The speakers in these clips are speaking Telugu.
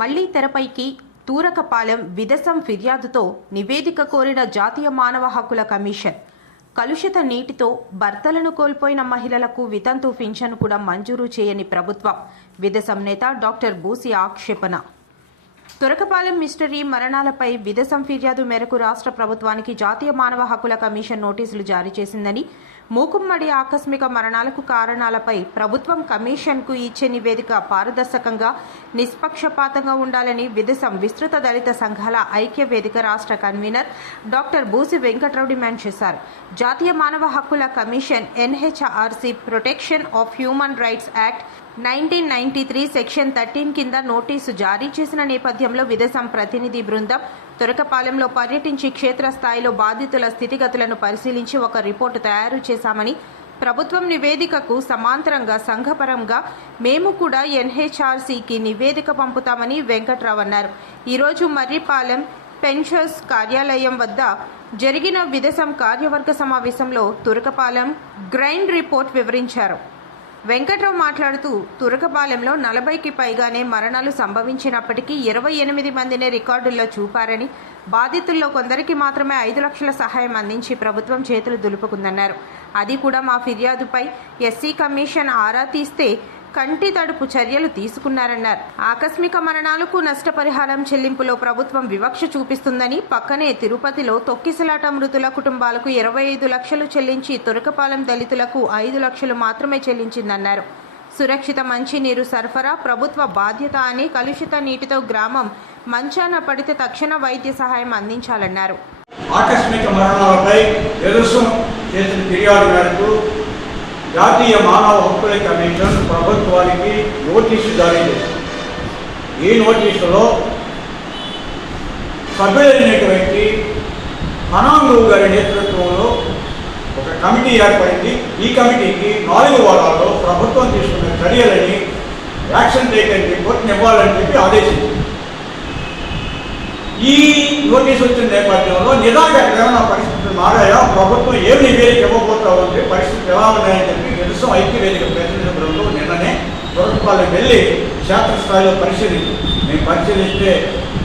మళ్లీ తెరపైకి తూరకపాలెం విదసం ఫిర్యాదుతో నివేదిక కోరిన జాతీయ మానవ హక్కుల కమిషన్. కలుషిత నీటితో భర్తలను కోల్పోయిన మహిళలకు వితంతు పింఛను కూడా మంజూరు చేయని ప్రభుత్వం. విదసం నేత డాక్టర్ బూసి ఆక్షేపణ. తురకపాలెం మిస్టరీ మరణాలపై విదసం ఫిర్యాదు మేరకు రాష్ట్ర ప్రభుత్వానికి జాతీయ మానవ హక్కుల కమిషన్ నోటీసులు జారీ చేసిందని, మూకుమ్మడి ఆకస్మిక మరణాలకు కారణాలపై ప్రభుత్వం కమిషన్కు ఇచ్చే నివేదిక పారదర్శకంగా, నిష్పక్షపాతంగా ఉండాలని విదసం విస్తృత దళిత సంఘాల ఐక్య వేదిక రాష్ట్ర convener doctor Busi Venkatrao demand చేశారు. జాతీయ మానవ హక్కుల commission NHRC protection of human rights act 1993 section 13 కింద నోటీసు జారీ చేసిన నేపథ్యంలో విదసం ప్రతినిధి బృందం తురకపాలెంలో పర్యటించి క్షేత్రస్థాయిలో బాధితుల స్థితిగతులను పరిశీలించి ఒక రిపోర్టు తయారు చేశామని, ప్రభుత్వం నివేదికకు సమాంతరంగా సంఘపరంగా మేము కూడా ఎన్హెచ్ఆర్సీకి నివేదిక పంపుతామని వెంకట్రావు అన్నారు. ఈరోజు మర్రిపాలెం పెన్షన్స్ కార్యాలయం వద్ద జరిగిన విదసం కార్యవర్గ సమావేశంలో తురకపాలెం గ్రైండ్ రిపోర్ట్ వివరించారు. వెంకట్రావు మాట్లాడుతూ, తురకపాలెంలో 40కి పైగానే మరణాలు సంభవించినప్పటికీ 28 మందినే రికార్డుల్లో చూపారని, బాధితుల్లో కొందరికి మాత్రమే 5 లక్షల సహాయం అందించి ప్రభుత్వం చేతులు దులుపుకుందన్నారు. అది కూడా మా ఫిర్యాదుపై ఎస్సీ కమిషన్ ఆరా తీస్తే కంటి తడుపు చర్యలు తీసుకున్నారన్నారు. ఆకస్మిక మరణాలకు నష్టపరిహారం చెల్లింపులో ప్రభుత్వం వివక్ష చూపిస్తుందని, పక్కనే తిరుపతిలో తొక్కిసలాట మృతుల కుటుంబాలకు 25 లక్షలు చెల్లించి తురకపాలెం దళితులకు 5 లక్షలు మాత్రమే చెల్లించిందన్నారు. సురక్షిత మంచినీరు సరఫరా ప్రభుత్వ బాధ్యత అని, కలుషిత నీటితో గ్రామం మంచాన పడితే తక్షణ వైద్య సహాయం అందించాలన్నారు. ఆకస్మిక మరణాలపై చేసిన ఫిర్యాదు మేరకు జాతీయ మానవ హక్కుల కమిషన్ ప్రభుత్వానికి నోటీసు జారీ చేసింది. ఈ నోటీసులో సభ్యులైనటువంటి హనాంగు గారి నేతృత్వంలో ఒక కమిటీ ఏర్పడింది. ఈ కమిటీకి 4 వారాల్లో ప్రభుత్వం తీసుకున్న చర్యలని యాక్షన్ టేకన్ రిపోర్ట్ని ఇవ్వాలని చెప్పి ఆదేశించింది. ఈ నోటీసు వచ్చిన నేపథ్యంలో నిజంగా ఏమైనా పరిస్థితులు మారాయా, ప్రభుత్వం ఏమి నివేదిక ఇవ్వబోతా ఉంది, పరిస్థితులు ఎలా ఉన్నాయని చెప్పి విదసం ఐక్య వేదిక ప్రతినిధి బృందం నిన్ననే తురకపాలెం వెళ్ళి క్షేత్రస్థాయిలో మేము పరిశీలిస్తే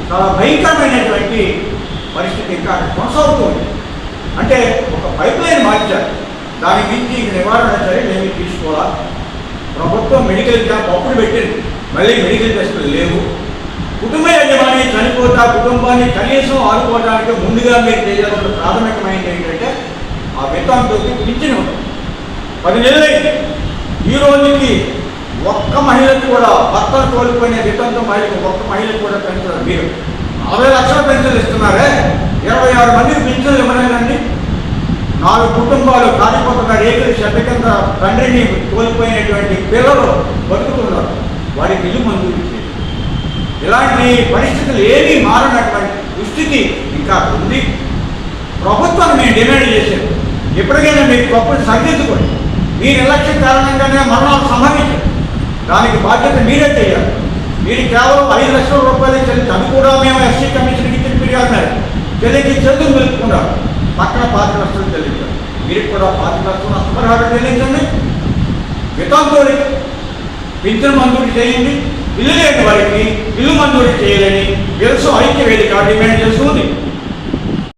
చాలా భయంకరమైనటువంటి పరిస్థితి ఇంకా కొనసాగుతుంది. అంటే ఒక పైప్ లైన్ మార్చారు, దాని మించి నివారణ చర్యలు ఏమి తీసుకోవాలా. ప్రభుత్వం మెడికల్ క్యాంప్ అప్పుడు పెట్టింది, మళ్ళీ మెడికల్ టెస్టులు లేవు. కుటుంబ యజమాని చనిపోతా కుటుంబాన్ని కనీసం ఆదుకోవడానికి ముందుగా మీరు చేయాల్సిన ప్రాథమికమైనది ఏంటంటే ఆ వితంతుకి పింఛను 10 నెలలైంది. ఈ రోజుకి ఒక్క మహిళకు కూడా, భర్తను కోల్పోయిన వితంతు మహిళకు ఒక్క మహిళకు కూడా పెంచారు. మీరు 40 లక్షల పెన్షన్లు ఇస్తున్నారే, 26 మందికి పెన్షన్లు ఇవ్వలేదండి. 4 కుటుంబాలు కాలిపోతున్నారు. ఏకరి చెడ్డ కింద తండ్రిని కోల్పోయినటువంటి పిల్లలు బతుకుతున్నారు, వారికి ఇల్లు మంజూరు. ఇలాంటి పరిస్థితులు ఏమీ మారినటువంటి దుస్థితి ఇంకా ఉంది. ప్రభుత్వాన్ని మేము డిమాండ్ చేశాము, ఎప్పటికైనా మీకు గొప్ప సరిదిద్దుకోండి. మీ నిర్లక్ష్యం కారణంగానే మరణాలు సంభవించారు, దానికి బాధ్యత మీరే చేయాలి. మీరు కేవలం 5 లక్షల రూపాయలు చెల్లించి, అది కూడా మేము ఎస్సీ కమిషన్కి ఇచ్చిన ఫిర్యాదు చెల్లించి చెందుకు వెళ్తున్నారు. పక్కన 5 లక్షలు చెల్లించారు, మీరు కూడా 5 లక్షలు నష్టపరిహారం చెల్లించండి. వితంతువులకి పింఛను మంజూరు చేయండి. ఇల్లు లేని వారికి ఇల్లు మంజూరు చేయాలని విదసం ఐక్య వేదిక డిమాండ్ చేస్తుంది.